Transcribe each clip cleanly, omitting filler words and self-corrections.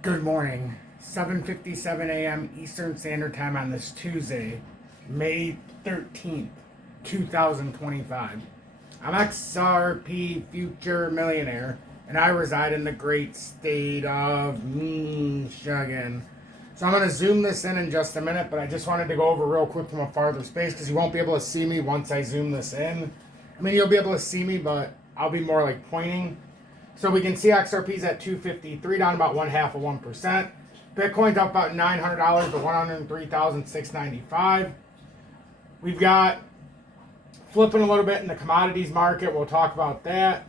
Good morning, 7:57 a.m. Eastern Standard Time on this Tuesday, May 13th, 2025. I'm XRP Future Millionaire, and I reside in the great state of Michigan. So I'm going to zoom this in just a minute, but I just wanted to go over real quick from a farther space because you won't be able to see me once I zoom this in. I mean, you'll be able to see me, but I'll be more like pointing. So we can see XRP's at 253, down about 0.5%. Bitcoin's up about $900 to 103,695. We've got flipping a little bit in the commodities market. We'll talk about that.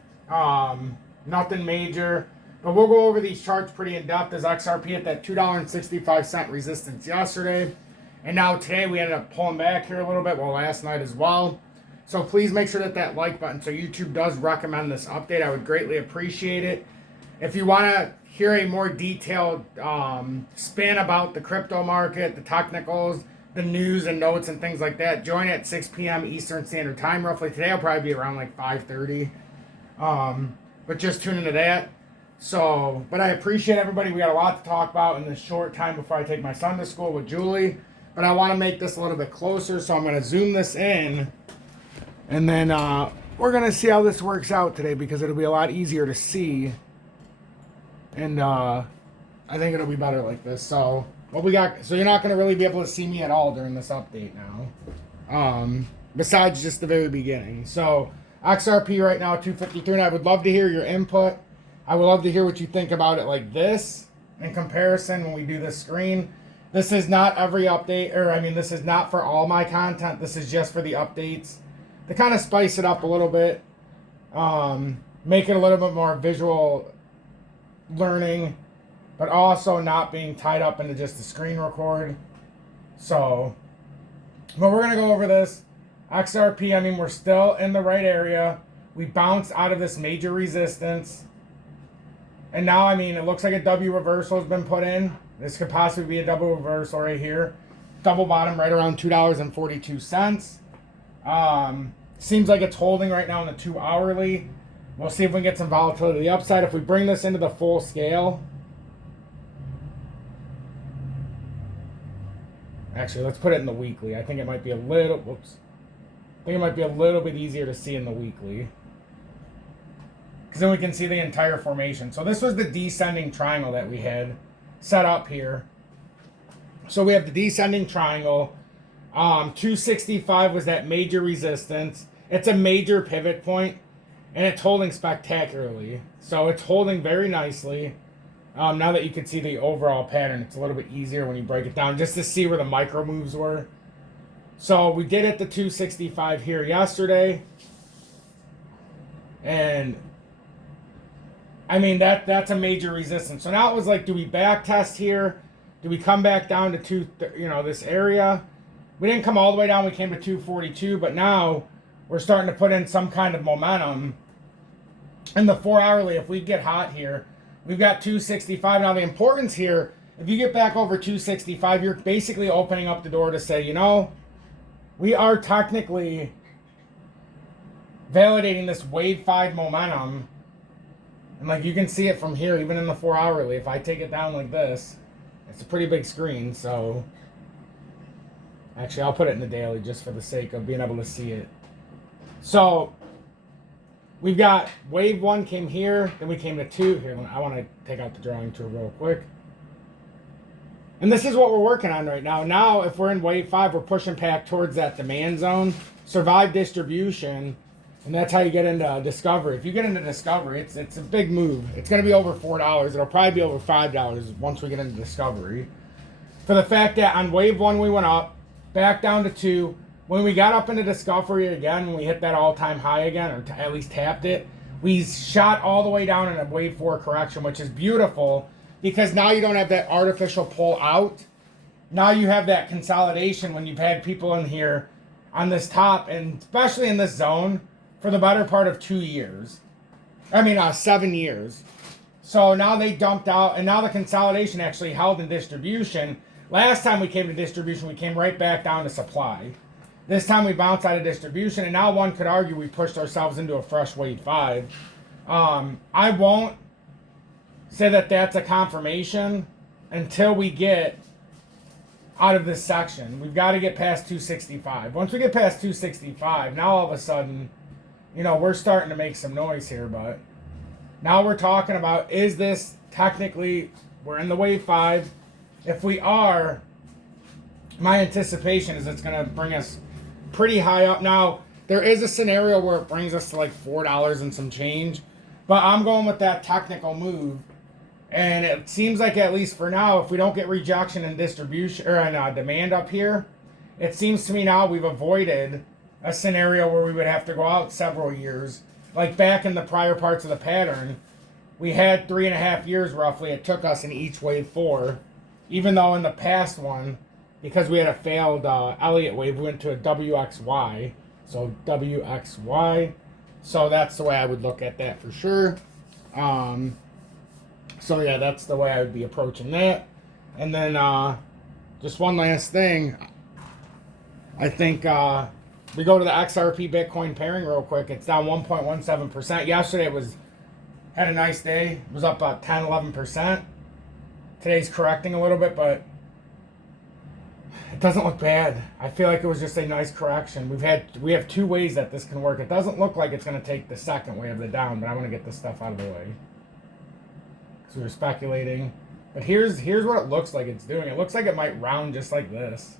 Nothing major, but we'll go over these charts pretty in depth. As XRP hit that $2.65 resistance yesterday, and now today we ended up pulling back here a little bit. Well, last night as well. So please make sure that like button, so YouTube does recommend this update. I would greatly appreciate it. If you want to hear a more detailed spin about the crypto market, the technicals, the news and notes and things like that, join at 6 p.m. Eastern Standard Time roughly. Today will probably be around like 5:30. But just tune into that. So, but I appreciate everybody. We got a lot to talk about in this short time before I take my son to school with Julie. But I want to make this a little bit closer, so I'm going to zoom this in. And then we're going to see how this works out today, because it'll be a lot easier to see. And I think it'll be better like this. So what we got, so you're not going to really be able to see me at all during this update now. Besides just the very beginning. So XRP right now, 253. And I would love to hear your input. I would love to hear what you think about it like this in comparison when we do this screen. This is not every update, or I mean, this is not for all my content. This is just for the updates, to kind of spice it up a little bit, make it a little bit more visual learning, but also not being tied up into just the screen record. So, but we're going to go over this. XRP, I mean, we're still in the right area. We bounced out of this major resistance. And now, I mean, it looks like a W reversal has been put in. This could possibly be a double reversal right here. Double bottom right around $2.42. Seems like it's holding right now in the 2 hourly. We'll see if we can get some volatility to the upside. If we bring this into the full scale. Actually, let's put it in the weekly. I think it might be a little, whoops. I think it might be a little bit easier to see in the weekly, because then we can see the entire formation. So this was the descending triangle that we had set up here. So we have the descending triangle. 265 was that major resistance. It's a major pivot point, and it's holding spectacularly. So it's holding very nicely. Now that you can see the overall pattern, it's a little bit easier when you break it down, just to see where the micro moves were. So we did hit the 265 here yesterday. And I mean, that's a major resistance. So now it was like, do we back test here? Do we come back down to this area? We didn't come all the way down. We came to 242, but now we're starting to put in some kind of momentum. In the 4 hourly, if we get hot here, we've got 265. Now the importance here, if you get back over 265, you're basically opening up the door to say, you know, we are technically validating this wave 5 momentum. And like you can see it from here, even in the 4 hourly. If I take it down like this, it's a pretty big screen. So actually, I'll put it in the daily just for the sake of being able to see it. So we've got wave 1 came here, then we came to 2. Here, I want to take out the drawing tool real quick. And this is what we're working on right now. Now, if we're in wave 5, we're pushing back towards that demand zone. Survive distribution. And that's how you get into discovery. If you get into discovery, it's a big move. It's going to be over $4. It'll probably be over $5 once we get into discovery. For the fact that on wave 1 we went up, back down to 2. When we got up into discovery again, when we hit that all-time high again, or at least tapped it, we shot all the way down in a wave 4 correction, which is beautiful, because now you don't have that artificial pull out. Now you have that consolidation when you've had people in here on this top, and especially in this zone, for the better part of 2 years. I mean, 7 years. So now they dumped out, and now the consolidation actually held in distribution. Last time we came to distribution, we came right back down to supply. This time we bounced out of distribution, and now one could argue we pushed ourselves into a fresh wave 5. I won't say that that's a confirmation until we get out of this section. We've got to get past 265. Once we get past 265, now all of a sudden, you know, we're starting to make some noise here. But now we're talking about, is this technically, we're in the wave 5. If we are, my anticipation is it's going to bring us pretty high up. Now, there is a scenario where it brings us to like $4 and some change. But I'm going with that technical move. And it seems like, at least for now, if we don't get rejection and distribution or in demand up here, it seems to me now we've avoided a scenario where we would have to go out several years. Like back in the prior parts of the pattern, we had 3.5 years roughly it took us in each wave 4. Even though in the past one, because we had a failed Elliott wave, we went to a WXY. So WXY. So that's the way I would look at that for sure. So yeah, that's the way I would be approaching that. And then just one last thing. I think we go to the XRP Bitcoin pairing real quick. It's down 1.17%. Yesterday it had a nice day. It was up about 10, 11%. Today's correcting a little bit, but it doesn't look bad. I feel like it was just a nice correction. We have 2 ways that this can work. It doesn't look like it's going to take the second way of the down, but I want to get this stuff out of the way. So we're speculating. But here's what it looks like it's doing. It looks like it might round just like this.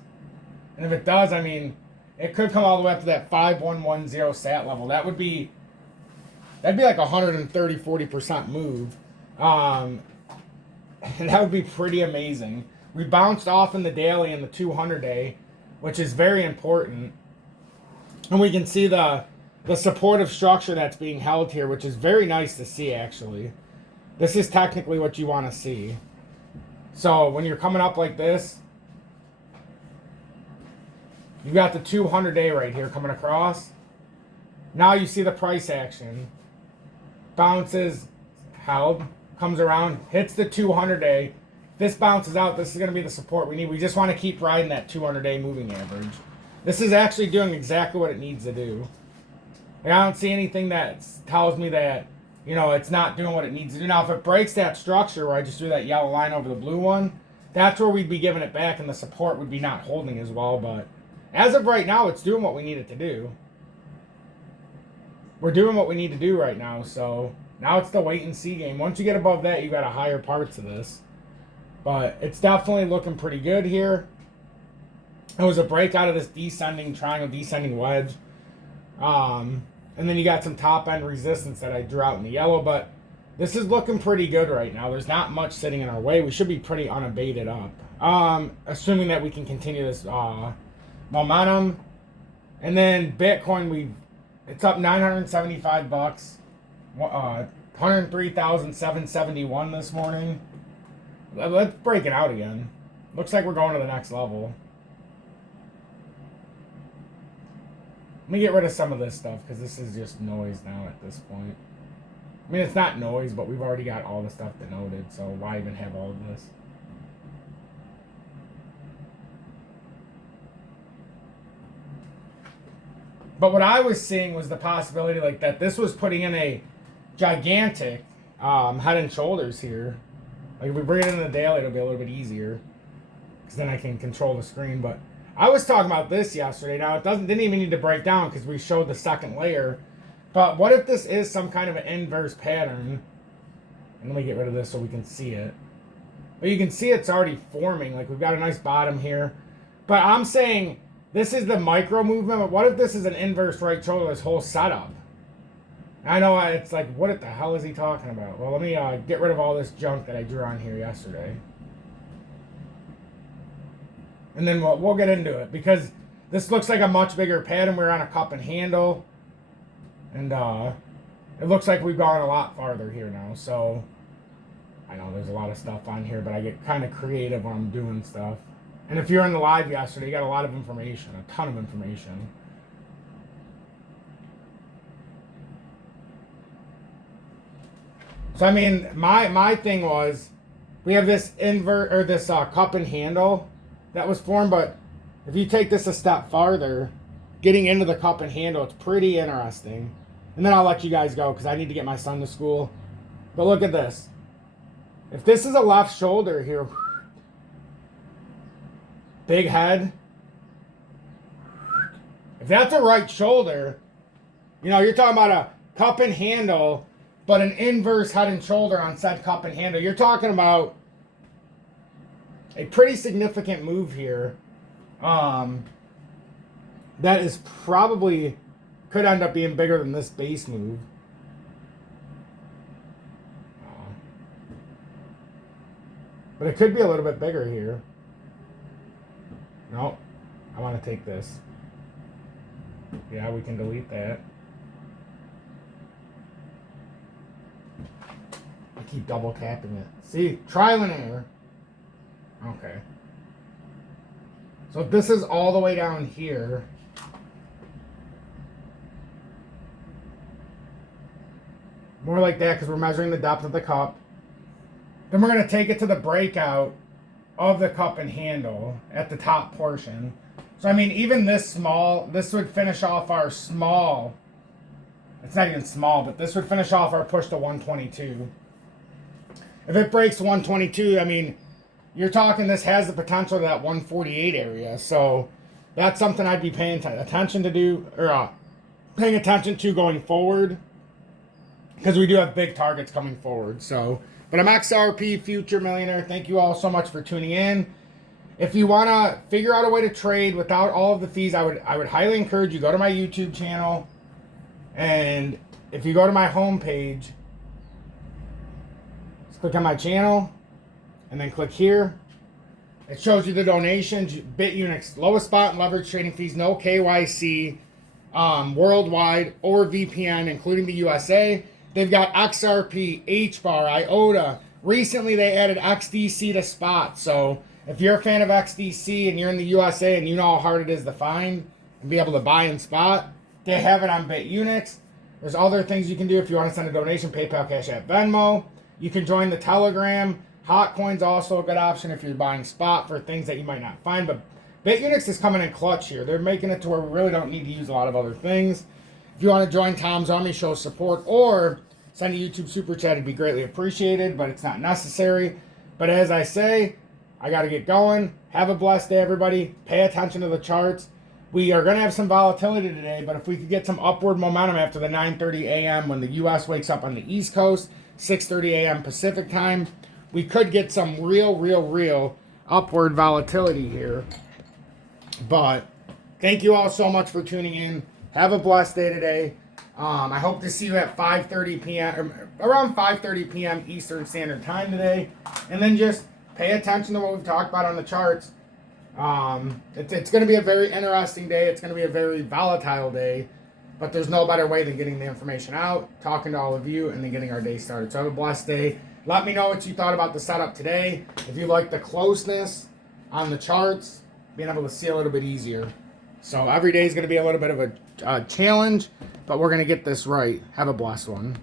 And if it does, I mean, it could come all the way up to that 5110 sat level. That'd be like 130, 40% move. And that would be pretty amazing. We bounced off in the daily and the 200 day, which is very important. And we can see the supportive structure that's being held here, which is very nice to see actually. This is technically what you want to see. So when you're coming up like this, you've got the 200 day right here coming across. Now you see the price action. Bounces, held, comes around, hits the 200 day. This bounces out. This is going to be the support we need. We just want to keep riding that 200 day moving average. This is actually doing exactly what it needs to do. And I don't see anything that tells me that, you know, it's not doing what it needs to do. Now, if it breaks that structure where I just drew that yellow line over the blue one, that's where we'd be giving it back and the support would be not holding as well. But as of right now, it's doing what we need it to do. We're doing what we need to do right now. So now it's the wait and see game. Once you get above that, you got a higher parts of this. But it's definitely looking pretty good here. It was a break out of this descending triangle, descending wedge. And then you got some top end resistance that I drew out in the yellow, but this is looking pretty good right now. There's not much sitting in our way. We should be pretty unabated up. Assuming that we can continue this momentum. And then Bitcoin, it's up 975 bucks. 103,771 this morning. Let's break it out again. Looks like we're going to the next level. Let me get rid of some of this stuff because this is just noise now at this point. I mean, it's not noise, but we've already got all the stuff denoted, so why even have all of this? But what I was seeing was the possibility like that this was putting in a gigantic head and shoulders here. Like if we bring it into the daily, it'll be a little bit easier because then I can control the screen. But I was talking about this yesterday. Now it didn't even need to break down because we showed the second layer. But what if this is some kind of an inverse pattern? And let me get rid of this so we can see it. But you can see it's already forming. Like we've got a nice bottom here. But I'm saying this is the micro movement. But what if this is an inverse right shoulder, this whole setup? I know it's like, what the hell is he talking about? Well, let me get rid of all this junk that I drew on here yesterday. And then we'll get into it because this looks like a much bigger pattern. We're on a cup and handle. And it looks like we've gone a lot farther here now. So I know there's a lot of stuff on here, but I get kind of creative when I'm doing stuff. And if you're in the live yesterday, you got a lot of information, a ton of information. So I mean, my thing was, we have this this cup and handle that was formed, but if you take this a step farther, getting into the cup and handle, it's pretty interesting. And then I'll let you guys go because I need to get my son to school. But look at this. If this is a left shoulder here, big head. If that's a right shoulder, you know, you're talking about a cup and handle, but an inverse head and shoulder on said cup and handle. You're talking about a pretty significant move here. That is probably could end up being bigger than this base move. But it could be a little bit bigger here. No, I want to take this. Yeah, we can delete that. I keep double tapping it. See, trial and error. Okay. So if this is all the way down here, more like that because we're measuring the depth of the cup. Then we're going to take it to the breakout of the cup and handle at the top portion. So, I mean, even this small, this would finish off our small. It's not even small, but this would finish off our push to 122. If it breaks 122, I mean, you're talking this has the potential to that 148 area. So, that's something I'd be paying attention to do, or paying attention to going forward. Because we do have big targets coming forward. So, but I'm XRP Future Millionaire. Thank you all so much for tuning in. If you want to figure out a way to trade without all of the fees, I would highly encourage you go to my YouTube channel. And if you go to my homepage, just click on my channel and then click here. It shows you the donations. Bitunix, lowest spot and leverage trading fees, no KYC, worldwide or VPN, including the USA. They've got XRP, HBAR, IOTA. Recently, they added XDC to spot. So, if you're a fan of XDC and you're in the USA and you know how hard it is to find and be able to buy in spot, they have it on Bitunix. There's other things you can do if you want to send a donation, PayPal, Cash App, Venmo. You can join the Telegram. HOTCOIN's also a good option if you're buying spot for things that you might not find. But Bitunix is coming in clutch here. They're making it to where we really don't need to use a lot of other things. If you want to join Tom's Army, show support, or send a YouTube super chat, it'd be greatly appreciated, but it's not necessary. But as I say, I got to get going. Have a blessed day, everybody. Pay attention to the charts. We are going to have some volatility today, but if we could get some upward momentum after the 9:30 a.m. when the U.S. wakes up on the East Coast, 6:30 a.m. Pacific time, we could get some real upward volatility here. But thank you all so much for tuning in. Have a blessed day today. I hope to see you at 5:30 p.m. around 5:30 p.m. Eastern Standard Time today. And then just pay attention to what we've talked about on the charts. It's going to be a very interesting day. It's going to be a very volatile day. But there's no better way than getting the information out, talking to all of you, and then getting our day started. So have a blessed day. Let me know what you thought about the setup today. If you like the closeness on the charts, being able to see a little bit easier. So every day is going to be a little bit of a challenge, but we're going to get this right. Have a blessed one.